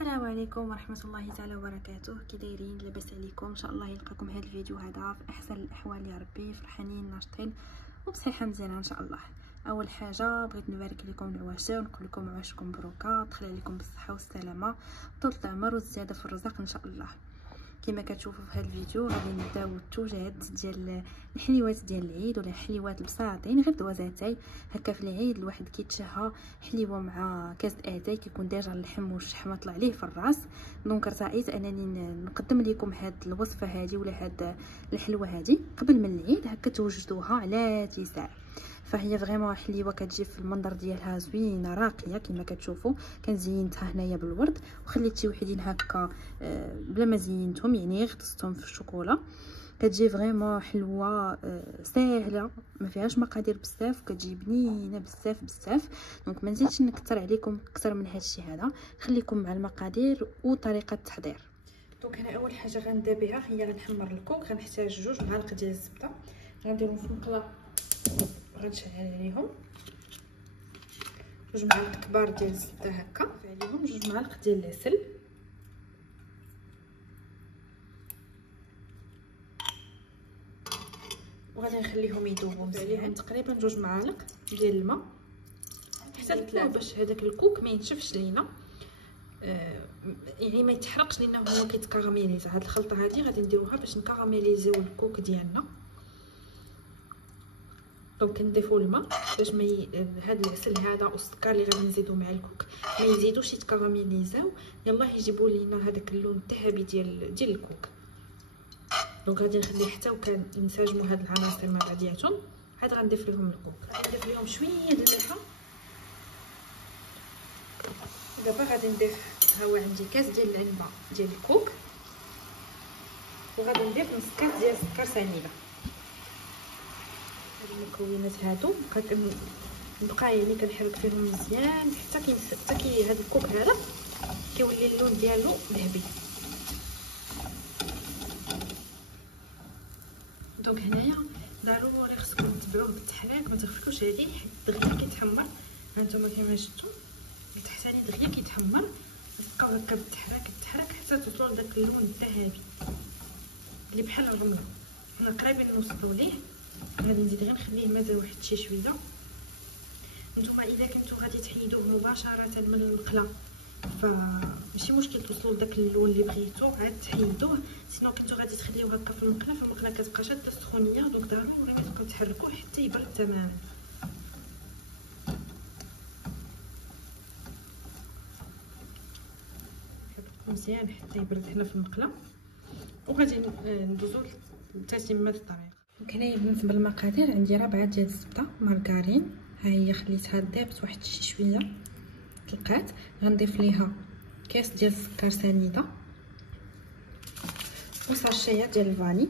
السلام عليكم ورحمه الله تعالى وبركاته. كي دايرين؟ لاباس عليكم؟ ان شاء الله يلقاكم هذا الفيديو هذا في احسن الاحوال يا ربي، فرحانين ناشطين وبصحه مزيانه ان شاء الله. اول حاجه بغيت نبارك لكم العواشر ونقول لكم عواشكم مبروكه، تخلي عليكم بالصحه والسلامه وطول العمر والزياده في الرزق ان شاء الله. كما كتشوفوا في هذا الفيديو غادي نبداو التوجات ديال الحليوات ديال العيد ولا حليوات البساطين غير دوازاتاي. هكا في العيد الواحد كيتشهى حليوه مع كاس اتاي كيكون ديجا اللحم والشحمه طلع ليه في الراس. دونك رأيت انني نقدم لكم هاد الوصفه هذه ولا هاد الحلوه هذه قبل من العيد هكا توجدوها على اتساع. فهي فريمون حليوه كتجي في المنظر ديالها زوينه راقيه كما كتشوفوا. كنزينتها هنايا بالورد وخليت شي وحدين هكا بلا ما زينتهم، يعني غطستهم في الشوكولا. كتجي فريمون حلوه ساهله ما فيهاش مقادير بزاف وكتجي بنينه بزاف بزاف. دونك ما نزيدش نكثر عليكم اكثر من هذا الشيء هذا، خليكم مع المقادير وطريقه التحضير. دونك انا اول حاجه غنبدا بها هي غنحمر الكوك. غنحتاج 2 معالق ديال الزبده غنديرهم في مقله، غنشعل عليهم 2 معالق كبار ديال الزبده هكا، عليهم 2 معالق ديال العسل، وغادي نخليهم يذوبوا مزيان. تقريبا 2 معالق ديال الماء حتى 3 باش هذاك الكوك ما ينشفش لينا، يعني ما يتحرقش لينا هو كيتكاراميليزا. هاد الخلطه هذه غادي نديروها باش نكاراميليزيو الكوك ديالنا. دونك كنضيفوا الماء باش ما هاد العسل هذا والسكر اللي غادي نزيدو مع الكوك ما يزيدوش يتكاراميليزاو، يلاه يجيبوا لينا هذاك اللون الذهبي ديال الكوك. دونك غادي نخليه حتى وكان ينسجموا هاد العناصر مع بعضياتهم. عاد غنضيف لهم الكوك، غنضيف لهم شويه د الملح. دابا غادي نضيف ها هو عندي كاس ديال العنبه ديال الكوك، وغادي نضيف نص كاس ديال السكر سنيده. هاد المكونات هادو نبقى يعني كنحرك فيهم مزيان حتى هاد الكوك هذا كيولي اللون ديالو ذهبي. دونك هنايا ضروري خصكم تتبعوه بالتحريك، ما تغفلوش عليه حيت دغيا كيتحمر. هانتوما كما شفتوا تحتاني دغيا كيتحمر، تبقاو هكا بالتحريك حتى توصلوا لداك اللون الذهبي اللي بحال الرمله. حنا قريبين نوصلوا ليه. غادي نزيد غير نخليه مازال واحد شي شويه. نتوما اذا كنتو غادي تحيدوه مباشره من المقله فماشي مشكل توصلوا لداك اللون اللي بغيتو عاد تحيدوه، سينو كنتو غادي تخليوه هكا في المقله كتبقى شاده السخونيه. دونك ضروري ما تبقاو تحركوه حتى يبرد تماما. مزيان حتى يبرد هنا في المقله، وغادي ندوزو لتتمه الطريق. هنايا بالنسبه للمقادير عندي 4 ديال الزبده مارغرين، ها هي خليتها دابت واحد شي شويه طلقات. غنضيف ليها كاس ديال السكر سنيده وساشيه ديال الفاني،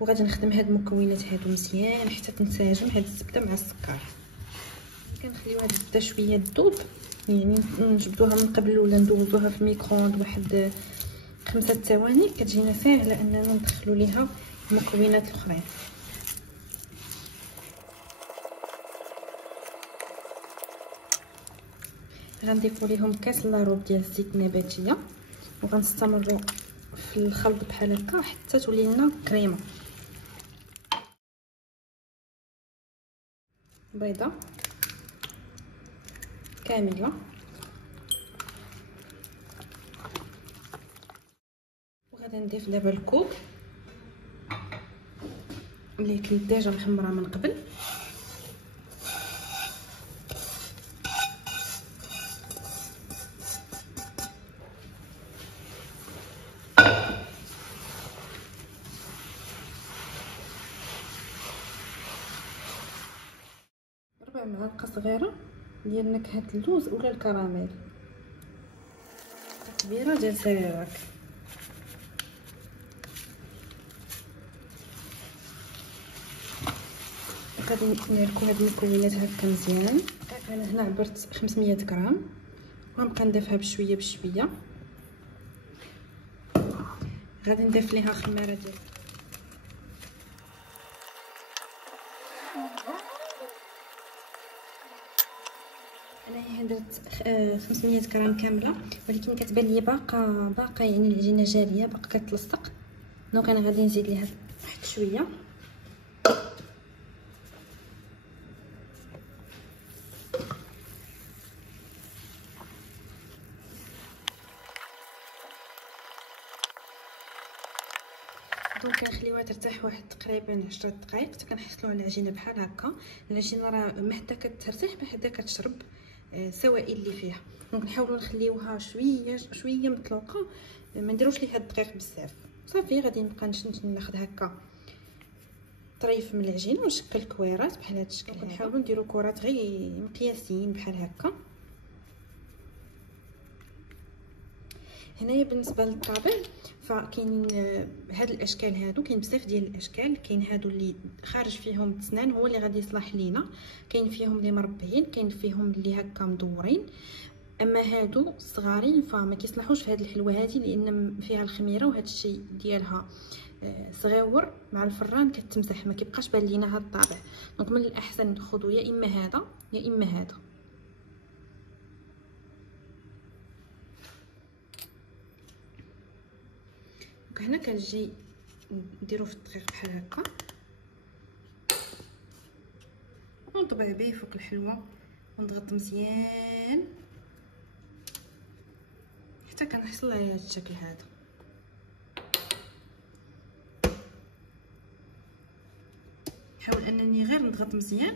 وغادي نخدم هاد المكونات هادو مزيان حتى تنسجم هاد الزبده مع السكر. كنخليو هاد الزبده شويه تذوب، يعني نجبدوها من قبل ولا ندوزوها في الميكرووند واحد 5 ثواني كتجينا ساهله اننا ندخلو ليها المكونات الاخرين. غنضيفوا ليهم كاس لاروب ديال الزيت النباتيه، وغنستمروا في الخلط بحال هكا حتى تولي لنا كريمه. بيضه كامله، وغادي نضيف دابا الكوك اللي كنت ديجا محمره من قبل. معلقه صغيره ديال نكهه اللوز ولا الكراميل، كبيره ديال سيراك. غادي نركو هاد المكونات هكا مزيان. انا هنا عبرت 500 غرام وغنبقى نضيفها بشويه بشويه. غادي نضيف ليها خماره ديال انايا درت 500 غرام كامله، ولكن كتبان لي باقه يعني العجينه جاريه باقا كتلصق. دونك انا غادي نزيد ليها واحد شويه. دونك كنخليوها ترتاح واحد تقريبا 10 دقائق حتى كنحصلوا على العجينه بحال هكا. العجينه راه ما حتى كترتاح ما حتى كتشرب السوائل اللي فيها. دونك نحاولوا نخليوها شويه مطلوقه، ما نديروش ليها الدقيق بزاف. صافي غادي نبقى ناخذ هكا طريف من العجينه ونشكل كويرات بحال هذا الشكل. كنحاولوا نديروا كرات غير مقياسيين بحال هكا. هنايا بالنسبه للطابع فكاين هاد الاشكال هادو، كاين بزاف ديال الاشكال. كاين هادو اللي خارج فيهم التسنان هو اللي غادي يصلح لينا، كاين فيهم اللي مربعين، كاين فيهم اللي هكا مدورين. اما هادو الصغارين فما كيصلحوش في هاد الحلوه هادي لان فيها الخميره وهذا الشيء ديالها صغيور مع الفران كتمسح ما كيبقاش بان لينا هاد الطابع. دونك من الاحسن ناخذوا يا اما هذا يا اما هذا. هنا كنجي نديرو في الدقيق بحال هكا ونطبع به فوق الحلوه ونضغط مزيان حتى كنحصل على هذا الشكل هذا. نحاول انني غير نضغط مزيان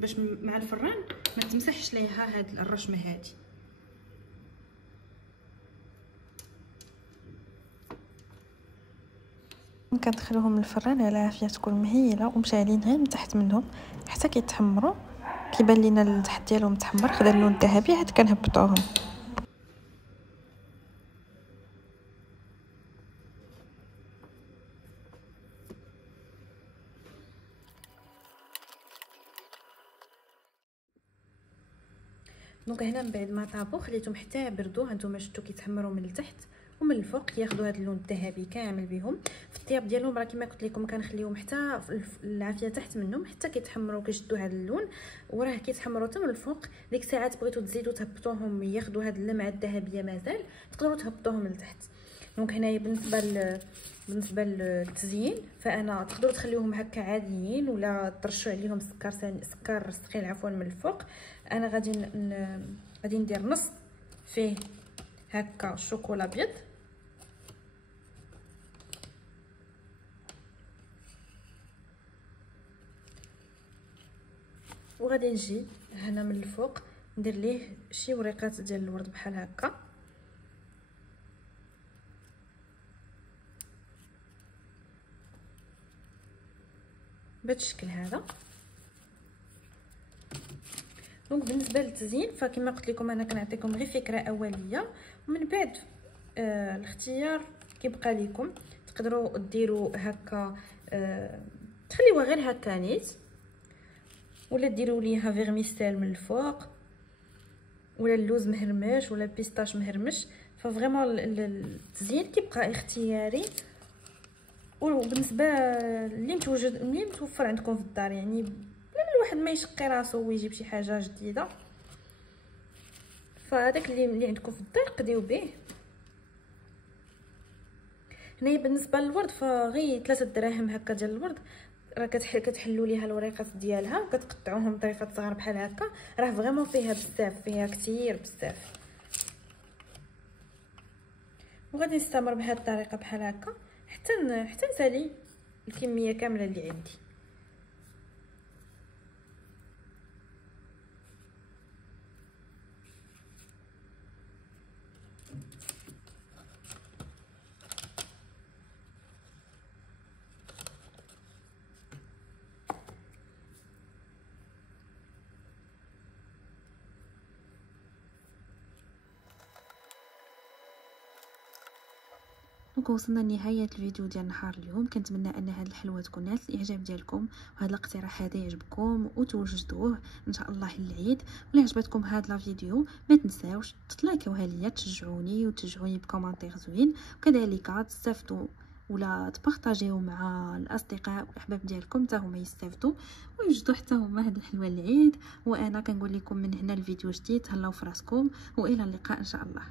باش مع الفران ما تمسحش ليها هاد الرشمه هادي. كندخلوهم للفران على عافيه تكون مهيله ومشعلين غير من تحت منهم حتى كيتحمروا. كيبان لينا التحت ديالهم متحمر خدا اللون الذهبي عاد كنهبطوهم. دونك هنا من بعد ما طابو خليتهم حتى بردوا. هانتوما شفتوا كيتحمروا من التحت ومن الفوق كياخذوا هذا اللون الذهبي كامل بهم. في الطياب ديالهم راه كما قلت لكم كنخليهم حتى العافيه تحت منهم حتى كيتحمروا كيشدوا هذا اللون وراه كيتحمروا حتى من الفوق. ديك الساعات بغيتوا تزيدوا تهبطوهم ياخذوا هذه اللمعه الذهبيه مازال تقدروا تهبطوهم لتحت. دونك هنايا بالنسبه للتزيين فانا تقدروا تخليوهم هكا عاديين ولا ترشوا عليهم سكر ثقيل عفوا من الفوق. انا غادي ندير نص فيه هكا شوكولا ابيض وغادي نجي هنا من الفوق ندير ليه شي وريقات ديال الورد بحال هكا. بهذا الشكل هذا. دونك بالنسبه للتزيين فكما قلت لكم انا كنعطيكم غير فكره اوليه ومن بعد الاختيار كيبقى لكم. تقدروا ديروا هكا تخليوها غير هكا نيت ولا ديروا ليها فيرميسيل من الفوق ولا اللوز مهرمش ولا بيستاش مهرمش. ففريمون التزيين كيبقى اختياري وبالنسبه اللي متوفر عندكم في الدار. يعني بلا الواحد ما يشقي راسو ويجيب شي حاجه جديده فهذاك اللي عندكم في الدار قديو به. هنايا بالنسبه للورد فغير 3 دراهم هكا ديال الورد راه كتحلوا ليها الوريقات ديالها وكتقطعوهم طريفات صغار بحال هكا. راه فريمون فيها بزاف فيها كتير بزاف. وغادي نستمر بهذه الطريقه بحال هكا حتى نسالي الكميه كامله اللي عندي. دونك وصلنا لنهايه الفيديو ديال نهار اليوم. كنتمنى ان هذه الحلوه تكون نالت الاعجاب ديالكم وهذا الاقتراح هذا يعجبكم وتوجدوه ان شاء الله للعيد. ولا عجبتكم هذا الفيديو ما تنساوش تلايكوها ليا تشجعوني بكومنتير زوين وكذلك تستافدوا ولا تبارطاجيو مع الاصدقاء والاحباب ديالكم حتى هما يستافدوا ويوجدوا حتى هما هاد الحلوى العيد. وانا كنقول لكم من هنا الفيديو جديد، تهلاو في راسكم والى اللقاء ان شاء الله.